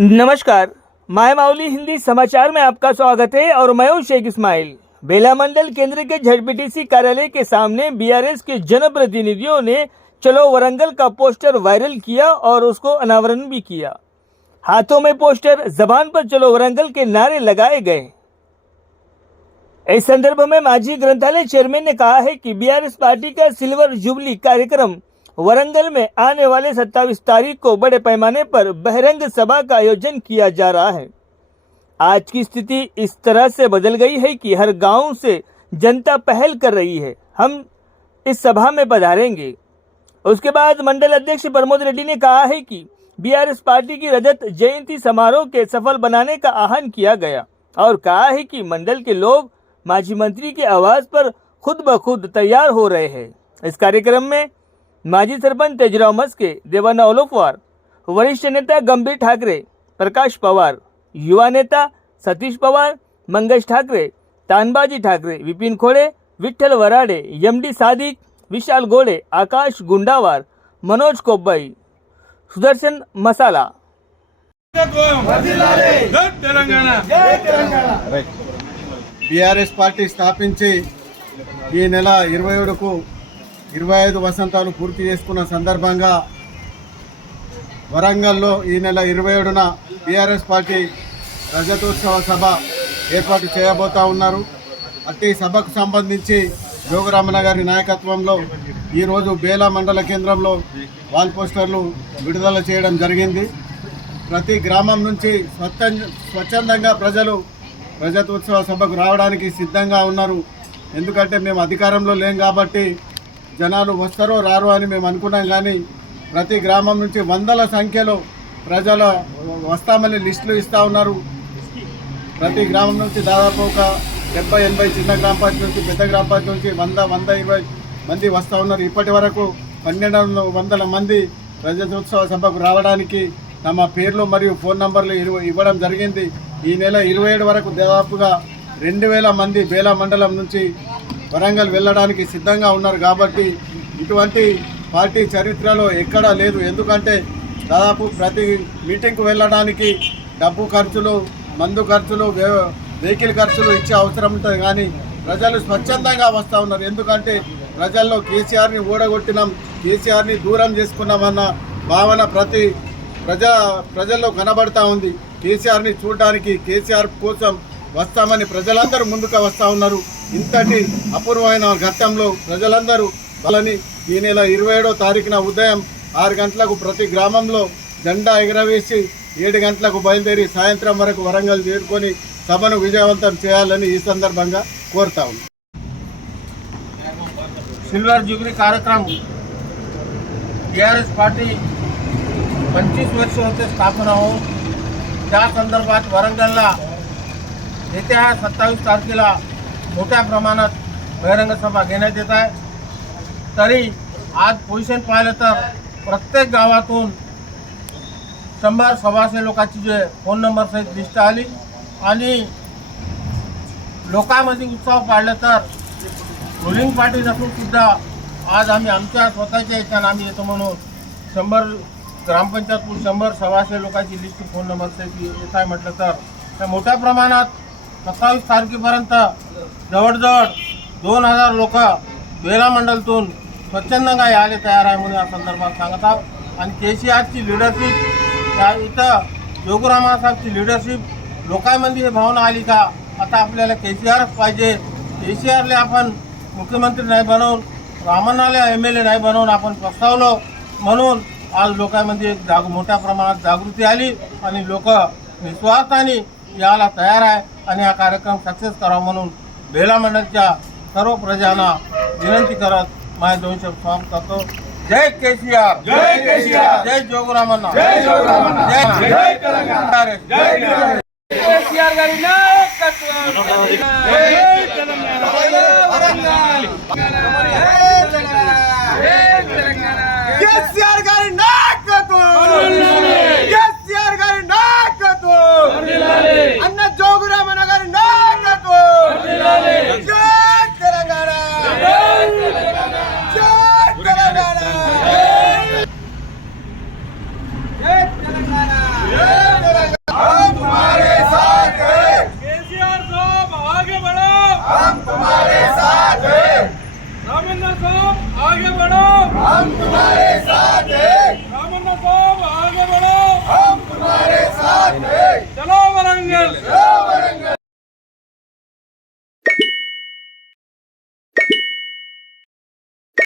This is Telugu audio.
नमस्कार, माय माउली हिंदी समाचार में आपका स्वागत है और मैं हूं शेख इस्माइल। बेला मंडल केंद्र के झड़पीटीसी कार्यालय के सामने बीआरएस के जनप्रतिनिधियों ने चलो वरंगल का पोस्टर वायरल किया और उसको अनावरण भी किया। हाथों में पोस्टर, जबान पर चलो वरंगल के नारे लगाए गए। इस संदर्भ में माजी ग्रंथालय चेयरमैन ने कहा है कि बीआरएस पार्टी का सिल्वर जुबली कार्यक्रम वरंगल में आने वाले 27 तारीख को बड़े पैमाने पर बहिरंग सभा का आयोजन किया जा रहा है। आज की स्थिति इस तरह से बदल गई है कि हर गांव से जनता पहल कर रही है, हम इस सभा में पधारेंगे। उसके बाद मंडल अध्यक्ष प्रमोद रेड्डी ने कहा है कि बीआरएस पार्टी की रजत जयंती समारोह के सफल बनाने का आह्वान किया गया और कहा है कि मंडल के लोग माजी मंत्री के आवाज पर खुद ब खुद तैयार हो रहे हैं। इस कार्यक्रम में माजी सरपंच तेजराव मस्के, देवाना ओलोफवार, वरिष्ठ नेता गंभीर ठाकरे, प्रकाश पवार, युवा नेता सतीश पवार, मंगेश ठाकरे, तानबाजी ठाकरे, विपिन खोड़े, विठ्ठल वराडे, एमडी सादिक, विशाल गोड़े, आकाश गुंडावार, मनोज कोब्बाई, सुदर्शन मसाला। बीआरएस पार्टी స్థాపించి ఈ నెల 27కు 25 వసంతాలు పూర్తి చేసుకున్న సందర్భంగా వరంగల్లో ఈ నెల 27న बीआरएस పార్టీ రజతోత్సవ సభ ఏర్పాటు చేయబోతా ఉన్నారు। అట్టి సభకు సంబంధించి జోగురామన్న గారి నాయకత్వంలో ఈరోజు బేలా మండల కేంద్రంలో వాల్ పోస్టర్లు విడుదల చేయడం జరిగింది। ప్రతి గ్రామం నుంచి స్వచ్ఛందంగా ప్రజలు రజతోత్సవ సభకు రావడానికి సిద్ధంగా ఉన్నారు। ఎందుకంటే మేము అధికారంలో లేం కాబట్టి జనాలు వస్తారో రారో అని మేము అనుకున్నాం, కానీ ప్రతి గ్రామం నుంచి వందల సంఖ్యలో ప్రజలు వస్తామని లిస్టులు ఇస్తూ ఉన్నారు। ప్రతి గ్రామం నుంచి దాదాపు ఒక 70-80 చిన్న గ్రామ పంచాయతీ నుంచి పెద్ద గ్రామ పంచాయతీ నుంచి 100-120 మంది వస్తూ ఉన్నారు। ఇప్పటి వరకు 1200 మంది రజతోత్సవ సభకు రావడానికి తమ పేర్లు మరియు ఫోన్ నంబర్లు ఇవ్వడం జరిగింది। ఈ నెల 27 వరకు దాదాపుగా 2000 మంది బేలా మండలం నుంచి వరంగల్ వెళ్ళడానికి సిద్ధంగా ఉన్నారు। కాబట్టి ఇటువంటి పార్టీ చరిత్రలో ఎక్కడా లేదు। ఎందుకంటే దాదాపు ప్రతి మీటింగ్కు వెళ్ళడానికి డబ్బు ఖర్చులు, మందు ఖర్చులు, వెహికల్ ఖర్చులు ఇచ్చే అవసరం ఉంటుంది, కానీ ప్రజలు స్వచ్ఛందంగా వస్తూ ఉన్నారు। ఎందుకంటే ప్రజల్లో కేసీఆర్ని ఓడగొట్టినాం, కేసీఆర్ని దూరం చేసుకున్నామన్న భావన ప్రతి ప్రజల్లో కనబడతా ఉంది। కేసీఆర్ని చూడడానికి, కేసీఆర్ కోసం వస్తామని ప్రజలందరూ ముందుకు వస్తూ ఉన్నారు। ఇంతటి అపూర్వమైన ఘట్టంలో ప్రజలందరూ వాళ్ళని ఈ నెల 27వ తారీఖున ఉదయం 6 గంటలకు ప్రతి గ్రామంలో జెండా ఎగరవేసి 7 గంటలకు బయలుదేరి సాయంత్రం వరకు వరంగల్ చేరుకొని సభను విజయవంతం చేయాలని ఈ సందర్భంగా కోరుతా ఉన్నాం। सिल्वर जुबली कार्यक्रम बीआरएस पार्टी 25 वर्ष होते स्थापना हो, त्या संदर्भात वरंगलला येत्या 27 तारखेला मोठ्या प्रमाणात बहिरंग सभा घेण्यात येत आहे। तरी आज पोझिशन पाहिलं तर प्रत्येक गावातून 100-125 लोकांची जे फोन नंबर सहित लिस्ट आली आणि लोकांमध्ये उत्साह पाळला तर रुलिंग पार्टी नसून सुद्धा आज आम्ही आमच्या स्वतःच्या याच्यानं आम्ही येतो म्हणून 100 ग्रामपंचायतून 100-125 लोकांची लिस्ट फोन नंबर सहित येत आहे म्हटलं तर त्या मोठ्या प्रमाणात 27 तारखेपर्यंत जवळजवळ 2000 लोक बेला मंडलतून स्वच्छंदंगा यायला तयार आहे म्हणून या संदर्भात सांगत आहोत। आणि केसीआरची लिडरशिप या इथं जोगुरामा साहेबची लिडरशिप लोकांमध्ये ही भावना आली का आता आपल्याला केसीआरच पाहिजे, केसीआरला आपण मुख्यमंत्री नाही बनवून, रामण्णाला MLA नाही बनवून आपण प्रस्तावलं म्हणून आज लोकांमध्ये एक मोठ्या प्रमाणात जागृती आली आणि लोक निस्वार्थाने यायला तयार आहे आणि हा कार्यक्रम सक्सेस करावा म्हणून बेला मंडलच्या सर्व प्रजांना विनंती करत माझे 2 शब्द समाप्त करतो। जय केसीआर, जय केसीआर, जय जोगुरामण्णा, जय जोगुरामण्णा, जय तेलंगाना, जय केसीआर गारी नायकत्व, जय तेलंगाना, जय तेलंगाना, केसीआर गारी नायकत्व, केसीआर गारी नायकत्व, अन्न जोगुरामण्णा गारी नायकत्व, जय तेलंगाना, जय तेलंगाना, जय तेलंगाना, जय तेलंगाना, जय तेलंगाना। हम तुम्हारे साथ हैं। रामन्ना साहब आगे बढ़ो, हम तुम्हारे साथ हैं। रामन्ना साहब आगे बढ़ो।